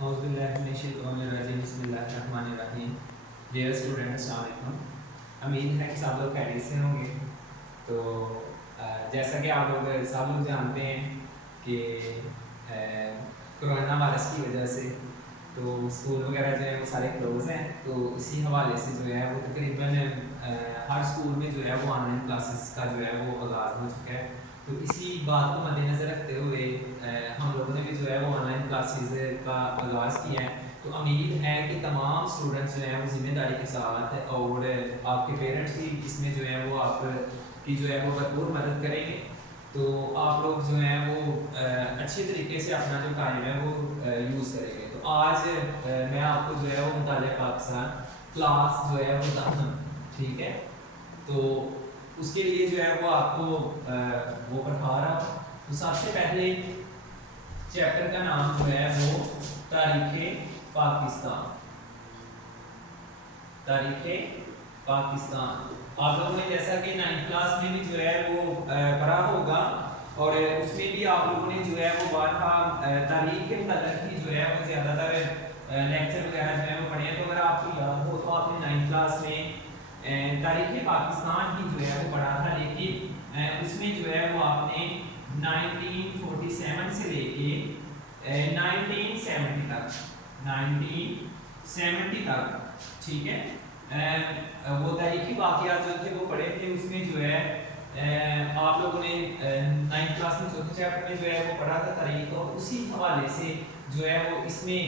औज़ुबिल्लाहिमिनश्शैतानिर्रजीम बिस्मिल्लाहिर्रहमानिर्रहीम। Dear student, अस्सलाम वालेकुम। उम्मीद है कि सब लोग खैरियत से होंगे। तो जैसा कि आप लोग सब लोग जानते हैं कि कोरोना वायरस की वजह से तो स्कूल वगैरह जो है वो सारे क्लोज़ हैं। तो इसी हवाले से जो है वो तकरीबन हर स्कूल में जो है वो ऑनलाइन क्लासेस का जो है वो आगाज़ हो चुका है। तो इसी बात को मद्देनज़र रखते हुए हम लोगों ने भी जो है वो ऑनलाइन क्लासेस का आगाज़ किया है। तो उम्मीद है कि तमाम स्टूडेंट्स जो हैं वो ज़िम्मेदारी के साथ और आपके पेरेंट्स भी इसमें जो है वो आपकी जो है वो भरपूर मदद करेंगे। तो आप लोग जो हैं वो अच्छे तरीके से अपना जो टाइम है वो यूज़ करेंगे। तो आज मैं आपको जो है वो मुतालिक़ पाकिस्तान क्लास जो है वो 10, ठीक है, तो उसके लिए जो है वो आपको वो पढ़ा रहा हूँ। तो सबसे पहले चैप्टर का नाम जो है वो तारीख़ पाकिस्तान। तारीख़ पाकिस्तान आप लोगों ने जैसा कि 9th क्लास में भी जो है वो पढ़ा होगा और उसमें भी आप लोगों ने जो है वो बारहा तारीख़ के मतलब की जो है वो ज़्यादातर लेक्चर वगैरह जो है वो पढ़े हैं। तो अगर आपको याद हो तो आपने 9th क्लास में तारीख़ पाकिस्तान की जो है वो पढ़ा था, लेकिन उसमें जो है वो आपने 1947 से लेके 1970 तक 1970 तक, ठीक है, वो तारीखी वाक़यात जो थे वो पढ़े थे। उसमें जो है आप लोगों ने 9th क्लास में चौथे चैप्टर में जो है वो पढ़ा था तारीख, और उसी हवाले से जो है वो इसमें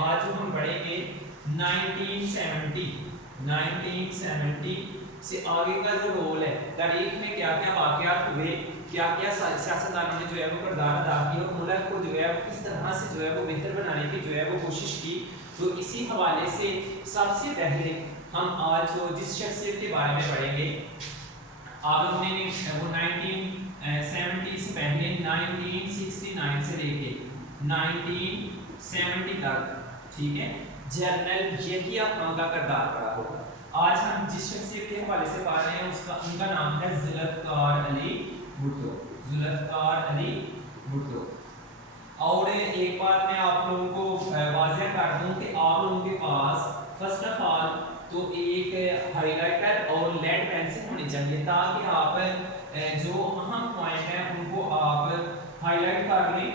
आज जो हम पढ़ेंगे 1970 से आगे का जो रोल है तारीख में, क्या क्या वाक़यात हुए, क्या क्या सियासतदानों ने जो है वो किरदार अदा किया और मुल्क को जो है किस तरह से जो है वो बेहतर बनाने की जो है वो कोशिश की। तो इसी हवाले से सबसे पहले हम आज जो जिस शख्सियत के बारे में पढ़ेंगे, आप लोगों ने वो 1970 से पहले 1969 से लेके 1970 तक, ठीक है, जनरल यहिया खान का किरदार पढ़ा होगा। आज हम जिस शख्सियत के हवाले से पढ़ रहे हैं उनका नाम है जुल्फ़िकार अली भुट्टो। जुल्फ़िकार अली भुट्टो। और एक बात मैं आप लोगों को वाज़ेह कर दूं कि आप लोगों के पास फर्स्ट ऑफ ऑल तो एक हाइलाइटर और लेड पेंसिल होनी चाहिए, ताकि आप जो अहम पॉइंट है उनको आप हाईलाइट कर लें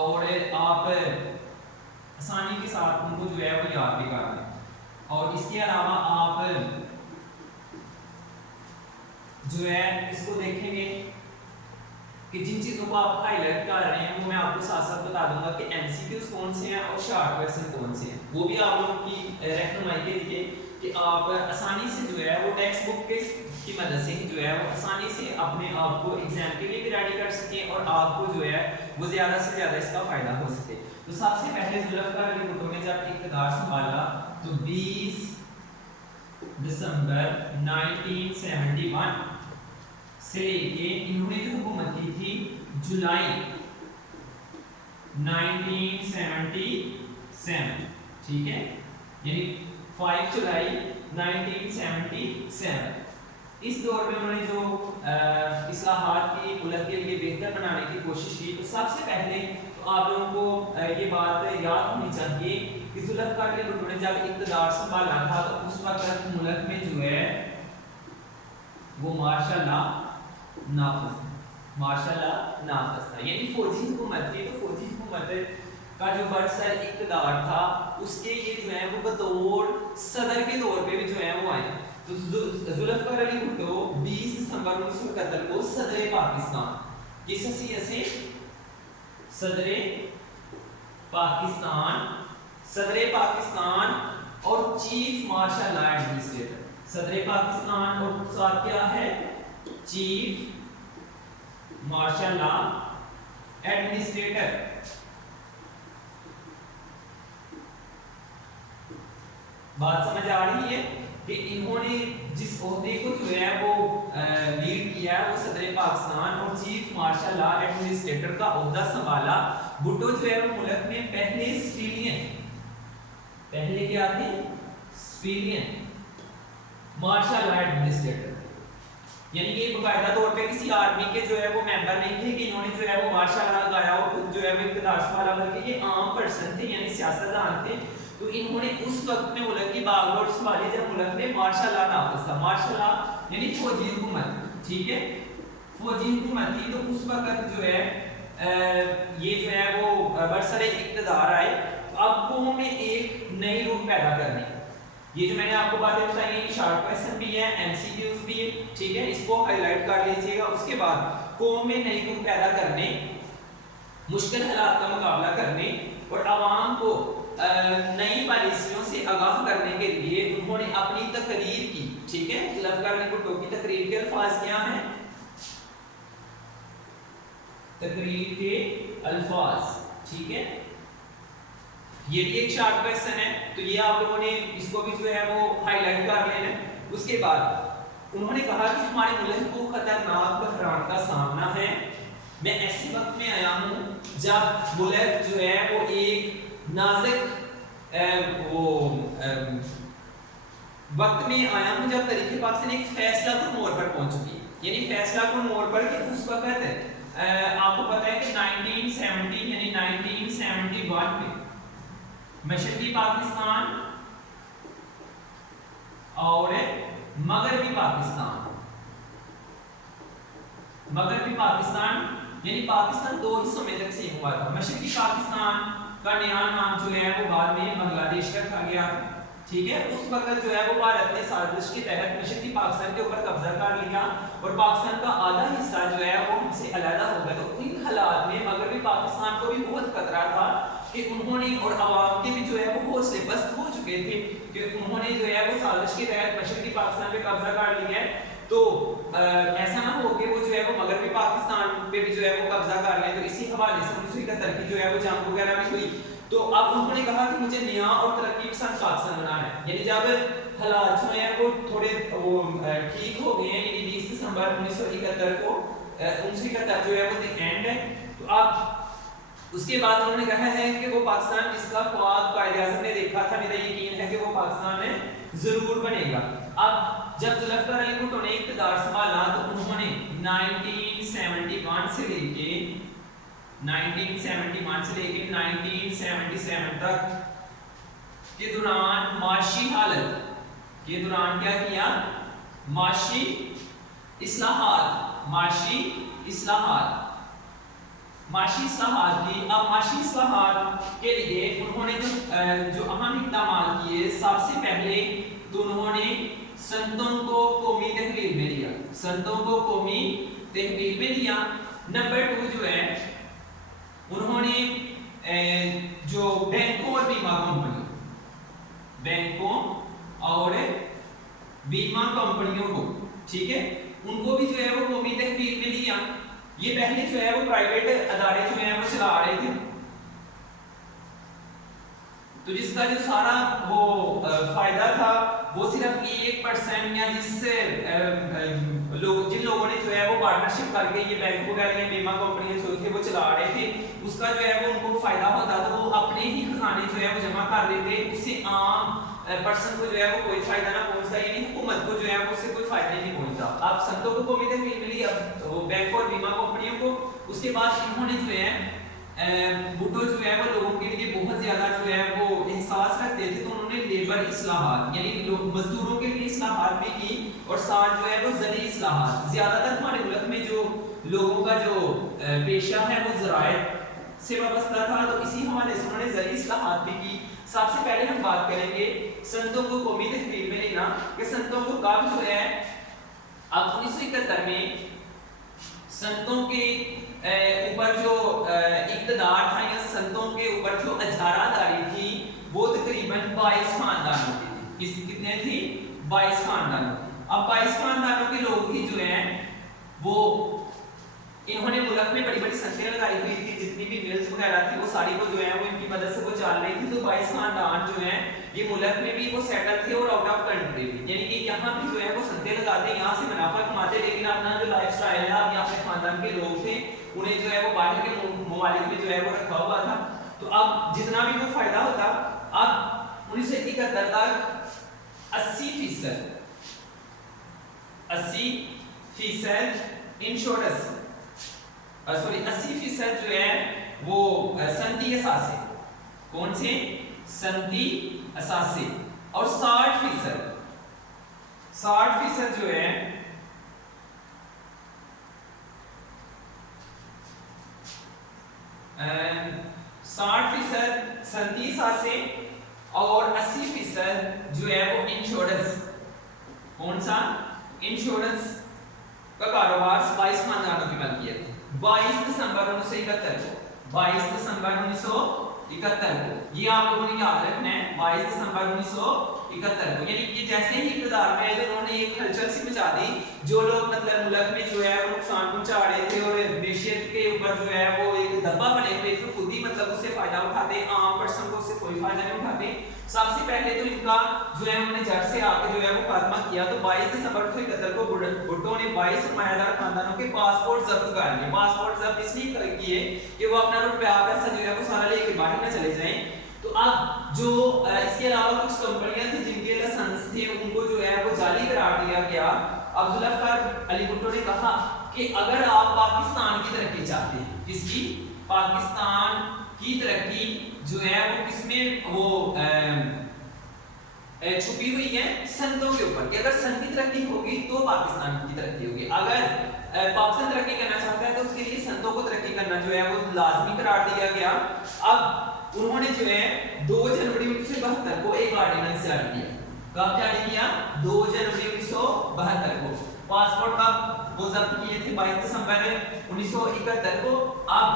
और आप आसानी के साथ उनको जो है वो याद भी कर लें। और इसके अलावा आप जो है इसको देखेंगे कि जिन चीज़ों को आप हाईलाइट कर रहे हैं वो मैं आपको साथ साथ बता दूंगा कि एमसीक्यूज कौन से हैं और शॉर्ट क्वेश्चन कौन से हैं। वो भी आप लोगों की रहनुमाई के लिए कि आप आसानी से जो है वो टेक्स्ट बुक की मदद से जो है वो आसानी से अपने आप को एग्जाम के लिए भी रेडी कर सकें और आपको जो है वो ज़्यादा से ज़्यादा इसका फ़ायदा हो सके। तो सबसे पहले जुल्फ़िकार अली भुट्टो ने जब इक़्तिदार संभाला तो 20 दिसंबर 1971 से लेके इन्होंने जो हुकूमत की थी जुलाई 1977, ठीक है, यानी 5 जुलाई 1977। इस दौर में उन्होंने जो इस्लाहात की मुल्क के लिए बेहतर बनाने की कोशिश की। तो सबसे पहले तो आप लोगों को ये बात याद होनी चाहिए कि जुल्फ़िकार अली भुट्टो ने जब इक़्तिदार संभाला था तो उस वक्त मुल्क में जो है वो माशाअल्लाह नाफिज़ था, यानी फौजी हुकूमत थी। तो फौजी हुकूमत का जो बरसर इक़्तिदार था उसके ये जो है वो बतौर सदर के तौर पे भी जो है वो आए। तो जुल्फ़िकार अली भुट्टो 20 दिसंबर 1971 को सदर पाकिस्तान, किस हैसियत से सदर पाकिस्तान और चीफ मार्शल लॉ एडमिनिस्ट्रेटर, सदर पाकिस्तान और साथ क्या है चीफ मार्शल लॉ एडमिनिस्ट्रेटर। बात समझ आ रही है कि इन्होंने जिस ओहदे को जो है वो लीड किया वो सदर पाकिस्तान और चीफ मार्शल लॉ एडमिनिस्ट्रेटर का ओहदा संभाला। भुट्टो जो है वो मुल्क में पहले क्या थे सिविलियन मार्शल लॉ एडमिनिस्ट्रेटर, यानी कि बाकायदा तौर पे किसी आर्मी के जो है वो मेंबर नहीं थे कि इन्होंने जो है वो मार्शल लॉ लगाया और खुद जो है वो इक़्तिदार संभाला, बल्कि ये आम पर्सन थे यानी सियासतदान थे। तो इन्होंने उस वक्त में मुल्क की बागडोर संभाली जब मुल्क में मार्शल लॉ नाफिज था। मार्शल लॉ यानी फौजी हुकूमत, ठीक है, फौजी हुकूमत थी। तो उस वक्त जो है ये जो है वो बरसरे इक़्तिदार आए। तो अब कौम में एक नई रूह पैदा करनी, ये जो मैंने आपको बातें बताई हैं शॉर्ट क्वेश्चन भी है, एमसीक्यूज भी है, ठीक है, इसको हाईलाइट कर लीजिएगा। उसके बाद कौम में नई रूह पैदा करने, मुश्किल हालात का मुकाबला करने और आवाम को नई पॉलिसियों से आगाह करने के लिए उन्होंने अपनी तकरीर की, ठीक है, जुल्फ़िकार अली भुट्टो की तकरीर के अल्फाज क्या हैं, तकरीर के अल्फाज, ठीक है, ये भी एक शॉर्ट क्वेश्चन है। तो ये आप लोगों ने इसको भी जो है वो हाईलाइट कर लेना है। उसके बाद उन्होंने कहा कि हमारे मुल्क को खतरनाक बहरान का सामना है। मैं ऐसे वक्त में आया हूँ जब मुल्क जो है वो एक नाजुक वक्त में आया हूँ जब तरीके पाकिस्तान एक फैसला को मोड़ पर पहुंच चुकी है। यानी फैसला को मोड़ पर कि उस वक्त आपको पता है कि 1970 यानी 1971 में मशरकी पाकिस्तान और मगरबी पाकिस्तान यानी पाकिस्तान दो हिस्सों में तकसीम हुआ था। मशरकी पाकिस्तान का नया नाम जो है वो बाद में बांग्लादेश रखा गया, ठीक है। उस वक्त जो है वो भारत ने साजिश के तहत मशरकी पाकिस्तान के ऊपर कब्जा कर लिया और पाकिस्तान का आधा हिस्सा जो है वो हमसे अलग हो गया। तो इन हालात में मगरबी पाकिस्तान को भी बहुत खतरा था कि उन्होंने और अवाम के भी जो है वो हौसले पस्त हो चुके थे कि उन्होंने जो है वो साजिश के तहत मशरकी पाकिस्तान पे कब्जा कर लिया है। तो ऐसा ना हो कि वो जो है वो मगरबी पाकिस्तान पे भी जो है वो कब्जा कर लें। तो इसी हवाले से 1971 की जो है वो जंग वगैरह भी हुई। तो अब उन्होंने कहा कि मुझे नया और तरक्की पसंद पाकिस्तान बनाना है। यानी जब हालात जो है वो थोड़े ठीक हो गए हैं, यानी 20 दिसंबर 1971 को 1971 जो है वो एंड है। तो अब उसके बाद उन्होंने कहा है कि वो पाकिस्तान जिसका ख्वाब कायदे आज़म ने देखा था, मेरा यकीन है कि वो पाकिस्तान में जरूर बनेगा। अब जब जुल्फ़िकार अली भुट्टो ने इक़्तिदार संभाला तो उन्होंने 1971 से लेके 1977 तक के दौरान माशी हालत के दौरान क्या किया, माशी इस्लाहात की। अब माशी इस्लाहात के लिए उन्होंने जो अहम इक़दाम किए, सबसे पहले तो उन्होंने संतों को कौमी तहवील में लिया। नंबर 2 जो है उन्होंने जो बैंकों और बीमा कंपनियों को, ठीक है, उनको भी जो है वो कौमी तहवील में लिया। ये पहले जो है वो प्राइवेट अदारे जो है वो चला रहे थे, तो जिसका जो सारा वो फायदा था वो सिर्फ 1% या जिससे जिन लोगों ने जो है वो पार्टनरशिप करके ये बैंक वगैरह या बीमा कंपनियां जो थे वो चला रहे थे, उसका जो है वो उनको फायदा होता तो वो अपने ही खजाने जो है वो जमा कर लेते। उससे आम पर्सन को जो है वो कोई फायदा ना पहुंचता, यानी हुकूमत को जो है वो उससे कोई फायदा नहीं पहुंचता। अब संतों को कौमी तहवील मिली, अब बैंक और बीमा कंपनियों को। उसके बाद इन्होंने जो है भुट्टो जो है वो लोगों के लिए बहुत ज्यादा जो है वो एहसास रखते थे, तो उन्होंने लेबर इस्लाहात यानी मजदूरों के लिए इस्लाहात भी की और साथ जो है वो ज़री इस्लाहात। ज्यादातर हमारे मुल्क में जो लोगों का जो पेशा है वो ज़राअत से वाबस्ता था, तो इसी हवाले से उन्होंने ज़री इस्लाहात भी की। सबसे पहले हम बात करेंगे संतों को कौमी तहवील में लेना कि संतों को कब जो है, अब 1971 में संतों के ऊपर जो इक़्तिदार था या संतों के ऊपर जो अज़ारादारी थी वो तकरीबन 22 खानदानों की थी। कितने थी? 22 खानदानों। अब 22 खानदानों के लोग ही जो हैं वो इन्होंने मुल्क में बड़ी बड़ी संख्या लगाई हुई थी, जितनी भी मिल्स वगैरह थी वो सारी को जो है वो इनकी मदद से वो चल रही थी। तो 22 खानदान जो हैं ये मुल्क में भी वो सेटल थे और आउट ऑफ कंट्री भी, यानी कि यहाँ भी जो है वो संख्या लगाते, यहाँ से मुनाफा कमाते, लेकिन अपना जो लाइफ स्टाइल है या अपने खानदान के लोग थे उन्हें जो है वो बाहर के ममालिक में जो है वो रखा हुआ था। तो अब जितना भी वो फायदा होता, अब 1971 तक 80% फीसद इंश्योरेंस, सॉरी 80% जो है वो सनती असासे, कौन से सनती असासे, और 60% जो है 60% सनती असासे और 80% जो है वो इंश्योरेंस, कौन सा इंश्योरेंस का कारोबार 22 खानदानों की मलकियत है। 22 दिसंबर 1971 को, 22 दिसंबर 1971 को, ये आप लोगों ने याद रखना है, 22 दिसंबर 1971 को। यानी कि जैसे ही इक़्तिदार में आए तो उन्होंने एक हलचल सी मचा दी, जो लोग मतलब मुल्क में जो है वो नुकसान पहुंचा रहे थे और मैशियत के ऊपर जो है वो एक दब्बा बने हुए थे, खुद ही मतलब उससे फायदा उठाते, आम पर्सन को उससे कोई फायदा नहीं उठाते। सबसे पहले तो इनका जो है उन्होंने जड़ से आके जो है वो खात्मा किया। तो 22 दिसंबर 1971 को भुट्टो ने 22 सरमायादार खानदानों के पासपोर्ट जब्त कर लिए। पासपोर्ट जब्त इसलिए किए कि वो अपना रुपया पैसा जो है वो सारा लेके बाहर ना चले जाएं। तो अब जो इसके अलावा कुछ कंपनियां थी जिनके लाइसेंस थे उनको जो है वो जाली करार दिया गया। अब जुल्फिकार अली भुट्टो ने कहा कि अगर आप पाकिस्तान की तरक्की चाहते हैं, किसकी, पाकिस्तान की तरक्की जो है वो किसमें वो छुपी हुई है संतों के ऊपर, कि अगर सन की तरक्की होगी तो पाकिस्तान की तरक्की होगी। अगर पाकिस्तान तरक्की करना चाहता है तो उसके लिए संतों को तरक्की करना जो है वो लाजमी करार दिया गया। अब उन्होंने जो है 2 जनवरी 1972 को एक ऑर्डिनेंस जारी किया। कब जारी किया? 2 जनवरी 1972 को। पासपोर्ट कब वो जब्त किए थे? 22 दिसंबर 1971 को। अब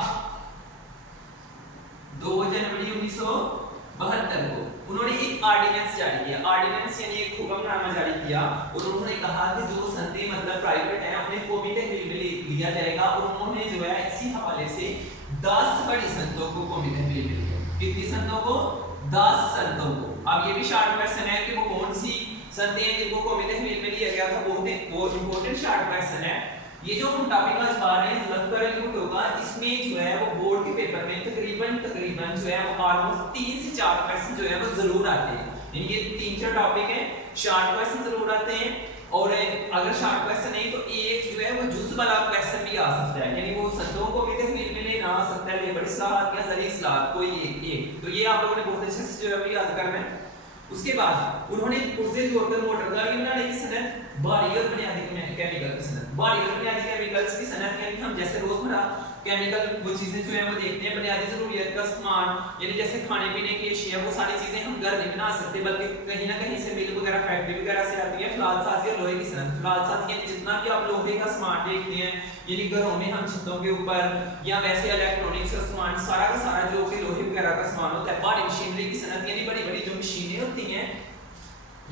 2 जनवरी 1972 को उन्होंने एक ऑर्डिनेंस जारी किया। ऑर्डिनेंस यानी एक हुक्मनामा जारी किया और उन्होंने कहा कि जो संधि मतलब प्राइवेट है अपने कौमी तहवील में लिया जाएगा। और उन्होंने जो है इसी हवाले से 10 बड़ी संतों को कौमी तहवील में लिया। कितनी संतों को? 10 संतों को। अब ये भी शार्ट क्वेश्चन है कि वो कौन सी संतें हैं जिनको कौमी तहवील में लिया गया था, वो इंपॉर्टेंट शार्ट क्वेश्चन है। ये जो हम टॉपिक आज पढ़ रहे हैं जुल्फिकार अली भुट्टो का, इसमें जो है वो बोर्ड के पेपर में तकरीबन जो है वो ऑलमोस्ट 3 से 4 क्वेश्चन जो है वो जरूर आते हैं। यानी ये 3-4 टॉपिक हैं, शार्ट क्वेश्चन जरूर आते हैं। और अगर शार्ट क्वेश्चन नहीं तो एक जो है वो जुज वाला क्वेश्चन भी आ सकता है, यानी वो संतों को भी तहवील में लेना आ सकता है, लेबर इस्लाहात या ज़री इस्लाहात, कोई एक। तो ये आप लोगों ने बहुत अच्छे से जो है याद करना है। उसके बाद उन्होंने पुर्जे तौर पर मोटर गाड़ी बनाने की सनत, भारी और बुनियादी केमिकल की सनत, भारी और बुनियादी केमिकल्स की सनत, यानी हम जैसे रोजमर्रा केमिकल वो चीजें जो है वो देखते हैं, बुनियादी जरूरियत का सामान, यानी जैसे खाने पीने की अशिया, वो सारी चीजें हम घर नहीं बना सकते बल्कि कहीं ना कहीं से मिल वगैरह फैक्ट्री वगैरह से आती है। फिलहाल साजी और लोहे की सनत, फिलहाल साजी यानी जितना भी आप लोहे का सामान देखते हैं, यानी घरों में हम छतों के ऊपर या वैसे इलेक्ट्रॉनिक्स का सामान, सारा का सारा जो कि लोहे वगैरह का सामान होता है। भारी मशीनरी की सनत यानी बड़ी बड़ी जो मशीनें होती हैं,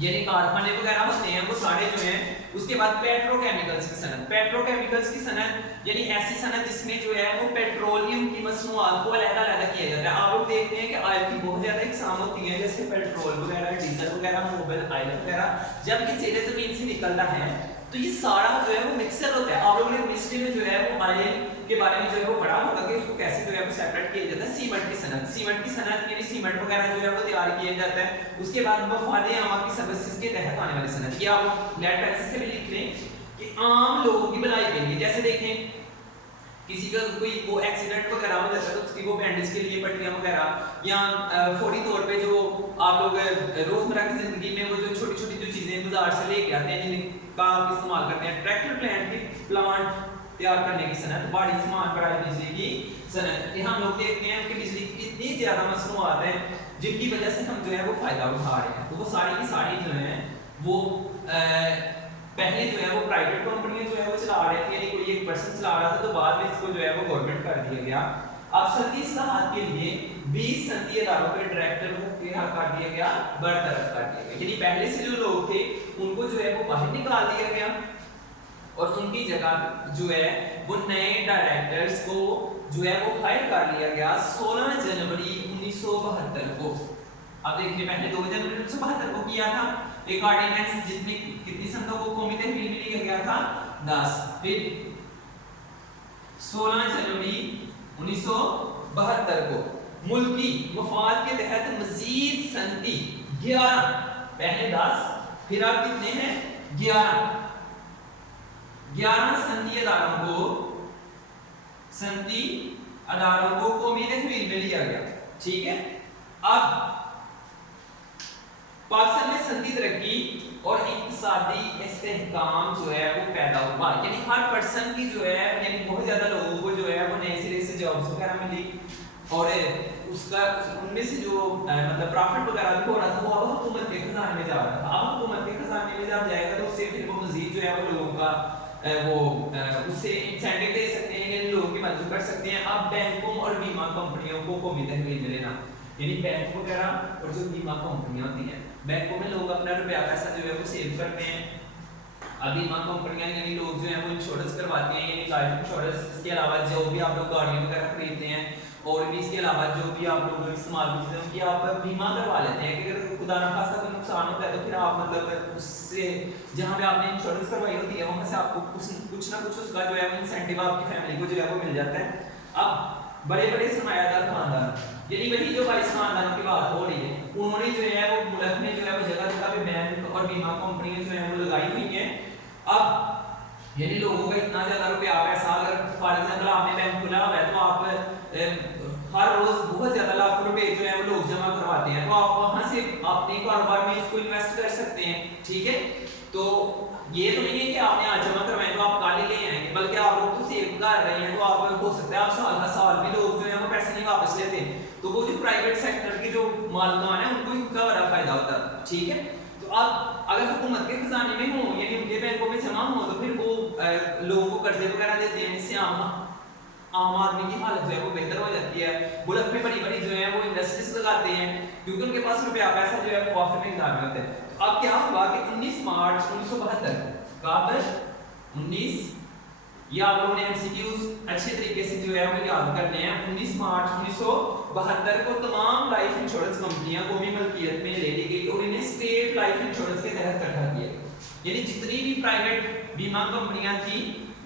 यानी कारखाने वगैरह होते हैं, वो सारे जो हैं। उसके बाद पेट्रोकेमिकल्स की सनत, पेट्रोकेमिकल्स की सनत यानी ऐसी सनत जिसमें जो है वो पेट्रोलियम की मसनूआत को अलग-अलग किया जाता है। आप लोग देखते हैं कि ऑयल की बहुत ज्यादा इकसाम होती है, जैसे पेट्रोल वगैरह, डीजल वगैरह, मोबिल ऑयल वगैरह। जब ये ज़ेरे ज़मीन से निकलता है तो ये सारा जो है वो मिक्सर होता है। आप लोगों ने केमिस्ट्री में जो है वो ऑयल के बारे में जो है वो पढ़ा होगा कि उसको कैसे जो है वो सेपरेट किया जाता है। सीमेंट की सनत, सीमेंट की सनत यानी सीमेंट वगैरह जो है वो तैयार किया जाता है। उसके बाद मफादे आम की सर्विसेज के तहत आने वाली सनत, ये आप लोग लेट पेंसिल से भी लिख लें कि आम लोगों की भलाई के लिए, जैसे देखें किसी का कोई वो एक्सीडेंट वगैरह हो जाता है तो उसकी वो बैंडेज के लिए पट्टियां वगैरह, या फौरी तौर पे जो आप लोग रोजमर्रा की जिंदगी में वो जो छोटी छोटी जो चीजें बाजार से लेके आते हैं जिनका आप इस्तेमाल करते हैं, ट्रैक्टर प्लांट तैयार करने की सनत, बड़ी सामान बढ़ाई बिजली की सनत। ये हम लोग देखते हैं कि बिजली की इतनी ज्यादा मसनूआत है जिनकी वजह से हम जो है वो फायदा उठा रहे हैं। तो वो सारी की सारी जो है वो पहले जो है वो प्राइवेट कंपनियां जो है वो चला रहे थे, यानी कोई एक पर्सन चला रहा था, तो बाद में इसको जो है वो गवर्नमेंट कर दिया गया। अब सनती इस्लाहात के लिए 20 सनती इदारों के डायरेक्टर को क्या कर दिया गया? बरतरफ कर दिया गया। यानी पहले से जो लोग थे उनको जो है वो बाहर निकाल दिया गया और उनकी जगह जो है वो नए डायरेक्टर्स को जो है वो हायर कर लिया गया 16 जनवरी 1972 को। अब देखिए पहले 2 जनवरी 1972 को किया था एक ऑर्डिनेंस जिसमें कितनी संतों को कौमी तहवील में लिया गया था? 10। फिर 16 जनवरी 1972 को मुल्की मफाद के तहत मजीद संती 11, पहले 10 फिर अब कितने हैं? 11। 11 सनदी अदारों को कौमी तहवील में लिया गया। ठीक है, अब पाकिस्तान में सनदी तरक्की और इक्तिसादी इस्तेहकाम जो है वो पैदा हुआ, यानी हर पर्सन की जो है, यानी बहुत ज़्यादा लोगों को जो है वो नए सिरे से जॉब्स वगैरह मिली और उसका उनमें से जो मतलब प्रॉफिट वगैरह भी हो रहा था वो अब हुकूमत के खजाने में जा रहा था। अब हुकूमत के खजाने में जब जाएगा तो उससे फिर वो मजीद जो है वो लोगों का उससे इंसेंटिव दे सकते हैं, यानी लोगों की मदद कर सकते हैं। अब बैंकों और बीमा कंपनियों को कौमी तहवील में लेना, यानी बैंक वगैरह और जो बीमा कंपनियां होती हैं, बैंकों में लोग अपना रुपया पैसा जो है वो सेव करते हैं। अब बीमा कंपनियां यानी लोग जो है वो इंश्योरेंस करवाते हैं, यानी लाइफ इंश्योरेंस। इसके अलावा जो भी आप लोग गाड़ियाँ वगैरह खरीदते हैं और भी इसके अलावा जो भी आप लोग इस्तेमाल करते हैं उनकी आप बीमा करवा लेते हैं कि अगर खुदा ना खास्ता कोई नुकसान होता है तो फिर आप मतलब उससे जहाँ पे आपने इंश्योरेंस करवाई होती है वहाँ से आपको कुछ ना कुछ उसका जो है इंसेंटिव आपकी फैमिली को जो है वो मिल जाता है। अब बड़े बड़े सरमायादार खानदान, यानी वही जो 22 खानदानों की बात हो रही है, उन्होंने जो है वो मुल्क में जो है वो जगह जगह पे बैंक और बीमा कंपनियां जो है वो लगाई हुई हैं। अब यानी लोगों का इतना ज्यादा रुपया पैसा, अगर फॉर एग्जांपल आपने बैंक खुला हुआ है तो आप हर रोज बहुत ज्यादा लाखों रुपए जो है वो लोग जमा करवाते हैं, तो आप वहां से अपने कारोबार में इसको इन्वेस्ट कर सकते हैं। ठीक है, तो ये तो नहीं है कि आपने आज जमा करवाए तो आप कल ही ले आएंगे, बल्कि आप लोग तो सेव कर रहे हैं तो आप हो सकता है आप साल का साल भी लोग जो है वो पैसे नहीं वापस लेते, तो वो जो प्राइवेट सेक्टर के जो मालकान है उनको इनका बड़ा फायदा होता है। ठीक है, तो आप अगर हुकूमत के खजाने में हो यानी उनके बैंकों में जमा हो तो फिर वो लोगों को कर्जे वगैरह देते हैं, इससे आम आदमी की हालत जो है वो बेहतर हो जाती है। मुल्क में बड़ी बड़ी जो है वो इंडस्ट्रीज लगाते हैं क्योंकि उनके पास रुपया पैसा जो है वो काफी मिकदार में होता है। तो अब क्या हुआ कि 19 मार्च 1972 काबल 19, ये आप लोगों ने एमसीक्यूज अच्छे तरीके से जो है वो याद करने हैं। 19 मार्च 1972 को तमाम लाइफ इंश्योरेंस कंपनियां कौमी मलकियत में ले ली गई और इन्हें स्टेट लाइफ इंश्योरेंस के तहत इकट्ठा किया, यानी जितनी भी प्राइवेट बीमा कंपनियां थी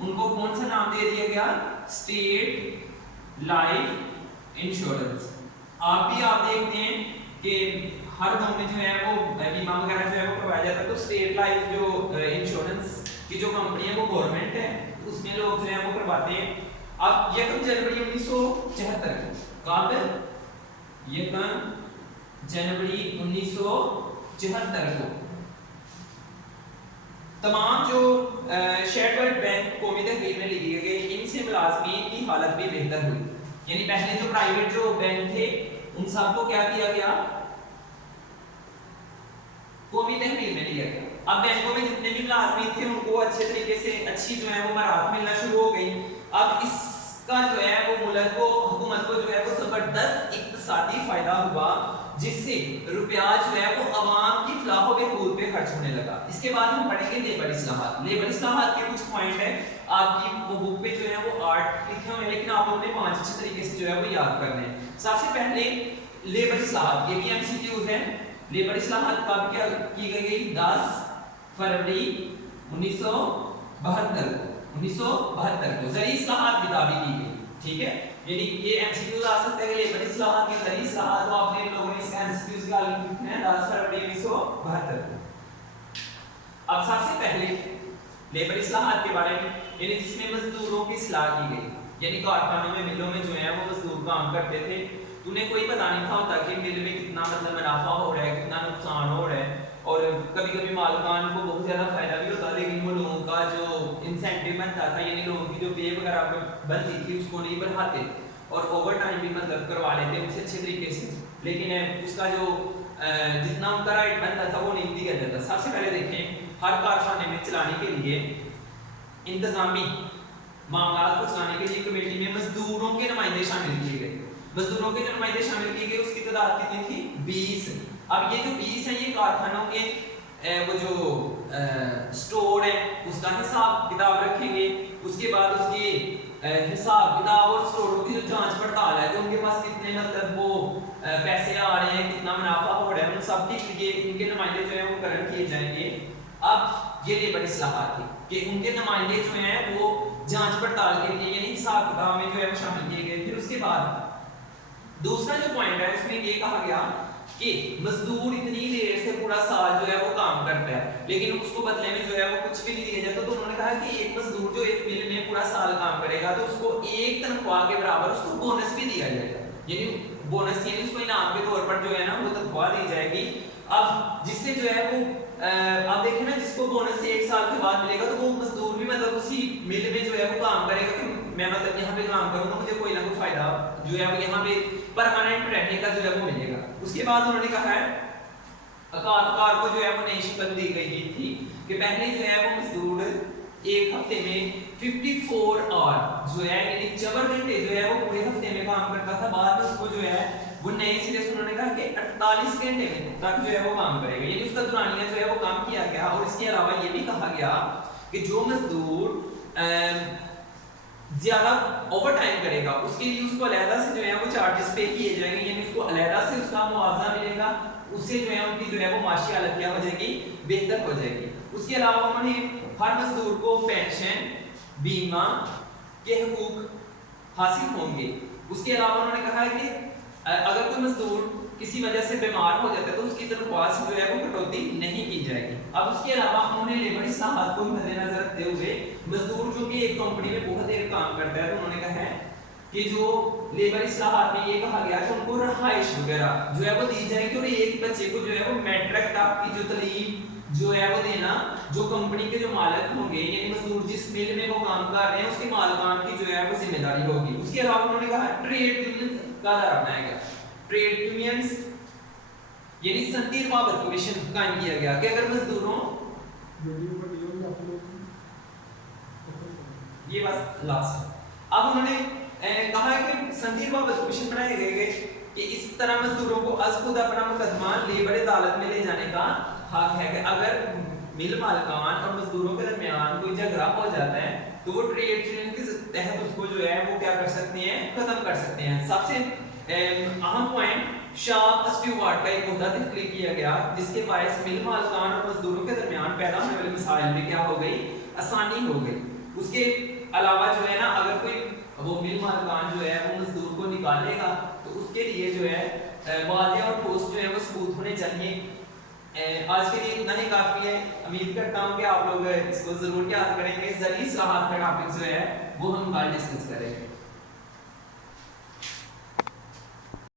उनको कौन सा नाम दे दिया गया, स्टेट लाइफ इंश्योरेंस। आप देखते हैं कि हर गांव में जो है वो बीमा वगैरह जो है वो करवाया जाता है, तो स्टेट लाइफ जो इंश्योरेंस की जो कंपनी है वो गवर्नमेंट है, उसमें लोग जो है वो करवाते हैं। अब 1 जनवरी 1974 कब 1 जनवरी 1974 को तमाम जो शेडवर्ड बैंक कौमी तहवील में लिए गए, इनसे मुलाजमीन की हालत भी बेहतर हुई, यानी पहले जो प्राइवेट जो बैंक थे उन सबको क्या किया गया, कौमी तहवील में लिया गया। अब बैंकों में जितने भी मुलाजमीन थे उनको अच्छे तरीके से अच्छी जो है वो मराहत मिलना शुरू हो गई। अब इसका जो है वो मुल्क को हुकूमत को जो है वो जबरदस्त इक्तिसादी फायदा हुआ, जिससे रुपया जो है वो अवाम की फलाह व बहबूद पे खर्च होने लगा। इसके बाद हम पढ़ेंगे लेबर इस्लाहात। लेबर इस्लाहात के कुछ पॉइंट है आपकी वो बुक पे जो है वो 8 लिखे हुए हैं, लेकिन आप लोगों ने 5 अच्छे तरीके से जो है वो याद करने हैं। सबसे पहले लेबर इस्लाहात, ये भी एमसीक्यूज है। लेबर इस्लाहात कब क्या की गई, 10 फरवरी 1972 को जरी इस्लाहात किताबी की गई। ठीक है, यानी ये एमसीक्यूज आ सकते हैं कि लेबर इस्लाहात के जरी इस्लाहात, तो आपने लोगों ने इसका एमसीक्यूज का लिखना है 10 फरवरी 1972 को। अब सबसे पहले लेबर इस्लाहात के बारे में, यानी जिसमें मजदूरों की इस्लाह की गई, यानी कारखानों में मिलों में जो है वो मजदूर काम करते थे, उन्हें कोई पता नहीं था होता कि मिल में कितना मतलब मुनाफा हो रहा है, कितना नुकसान हो रहा है, और कभी कभी मालकान को बहुत ज़्यादा फायदा भी होता, लेकिन वो लोगों का जो इंसेंटिव बनता था, यानी लोगों की जो पे वगैरह बनती थी उसको नहीं बढ़ाते और ओवर टाइम भी मतलब करवा लेते उनसे अच्छे तरीके से, लेकिन उसका जो जितना उनका राइट बनता था वो नहीं दिया जाता। सबसे पहले देखें, हर कारखाने में चलाने के लिए इंतजामी मामला को चलाने के लिए कमेटी में मजदूरों के नुमाइंदे शामिल किए गए। मजदूरों के जो नुमाइंदे शामिल किए गए उसकी तादाद कितनी थी, 20। अब ये जो 20 है ये कारखानों के वो जो स्टोर है उसका हिसाब किताब रखेंगे, उसके बाद उसके हिसाब किताब और स्टोरों की जो जांच पड़ताल है, तो उनके पास कितने मतलब वो पैसे आ रहे हैं, कितना मुनाफा हो रहा है, उन सब के लिए इनके नुमाइंदे जो है वो मुकर्रर किए जाएंगे। अब ये लेबर इस्लाहात थी कि उनके नुमाइंदे जो हैं वो जांच पड़ताल के लिए यानी हिसाब किताब में जो है वो शामिल किए गए। फिर उसके बाद दूसरा जो पॉइंट है उसमें ये कहा गया कि मजदूर इतनी देर से पूरा साल जो है वो काम करता है, लेकिन उसको बदले में जो है वो कुछ भी नहीं दिया जाता। तो उन्होंने कहा कि एक मजदूर जो एक मिल में पूरा साल काम करेगा तो उसको एक तनख्वाह के बराबर उसको बोनस भी दिया जाएगा, यानी बोनस यानी उसको इनाम के तौर पर जो है ना वो तनख्वाह दी जाएगी। अब जिससे जो है वो आप देखें ना, जिसको बोनस से 1 साल के बाद मिलेगा तो वो मजदूर भी मतलब उसी मिल में जो है वो काम करेगा कि मैं मतलब यहाँ पे काम करूंगा, मुझे कोई ना कोई फायदा जो है वो यहाँ पे परमानेंट रहने का जो है वो मिलेगा। उसके बाद उन्होंने कहा है कार को जो है वो नई शक्ल दी गई थी कि पहले जो है वो मजदूर एक हफ्ते में 54 आवर जो है यानी 4 घंटे जो है वो पूरे हफ्ते में काम करता था। बाद में उसको जो है वो नए सिरे से उन्होंने कहा कि 48 घंटे तक जो है वो काम करेगा, यानी उसका दुरानिया जो है वो काम किया गया। और इसके अलावा ये भी कहा गया कि जो मजदूर ज्यादा ओवर टाइम करेगा उसके लिए उसको अलहदा से जो है वो चार्जेस पे किए जाएंगे, यानी उसको अलहदा से उसका मुआवजा मिलेगा, उससे जो है उनकी जो है वो माशी हालत क्या हो जाएगी, बेहतर हो जाएगी। उसके अलावा उन्होंने हर मजदूर को पेंशन बीमा के हुकूक हासिल होंगे। उसके अलावा उन्होंने कहा है कि अगर कोई मजदूर किसी वजह से बीमार हो जाता है तो उसकी तनख्वाह से जो है वो कटौती नहीं की जाएगी। अब उसके अलावा उन्होंने लेबर इस्लाहात को मद्देनजर रखते हुए मजदूर जो कि एक कंपनी में बहुत देर काम करता है तो उन्होंने कहा है कि जो लेबर इस्लाहात में ये कहा गया कि उनको रहाइश वगैरह जो है वो दी जाएगी और एक बच्चे को जो है वो मैट्रिक तक की जो तालीम जो है वो देना जो कंपनी के जो मालिक होंगे यानी मजदूर जिस मिल में वो काम कर रहे हैं उसके मालिकान की जो है वो जिम्मेदारी होगी। उसके अलावा उन्होंने कहा ट्रेड यूनियन का दायरा बनाया गया, ट्रेड यूनियंस यानी संघीय बाबर कमीशन कायम किया गया कि अगर मजदूरों ये बस लास्ट अब उन्होंने कहा है कि संघीय बाबर कमीशन बनाए गए कि इस तरह मजदूरों को अज खुद अपना मुकदमा लेबर अदालत में ले जाने का हक है कि अगर मिल मालिकान और मजदूरों के दरमियान कोई झगड़ा हो जाता है तो वो ट्रेड यूनियन के तहत उसको जो है वो क्या कर सकते हैं, खत्म कर सकते हैं। सबसे अहम पॉइंट शाह स्टीवार्ट का एक मुद्दा तहरीर किया गया जिसके बायस मिल मालिकान और मजदूरों के दरमियान पैदा होने वाले मसाइल में क्या हो गई, आसानी हो गई। उसके अलावा जो है ना अगर कोई वो मिल मालिकान जो है वो मजदूर को निकालेगा तो उसके लिए जो है वाज़ेह और ठोस जो है वो सबूत होने चाहिए। आज के लिए इतना ही काफी है। उम्मीद करता हूँ कि आप लोग इसको जरूर याद करेंगे। ज़रूरी इस्लाहात का टॉपिक जो है वो हम कल डिस्कस करेंगे।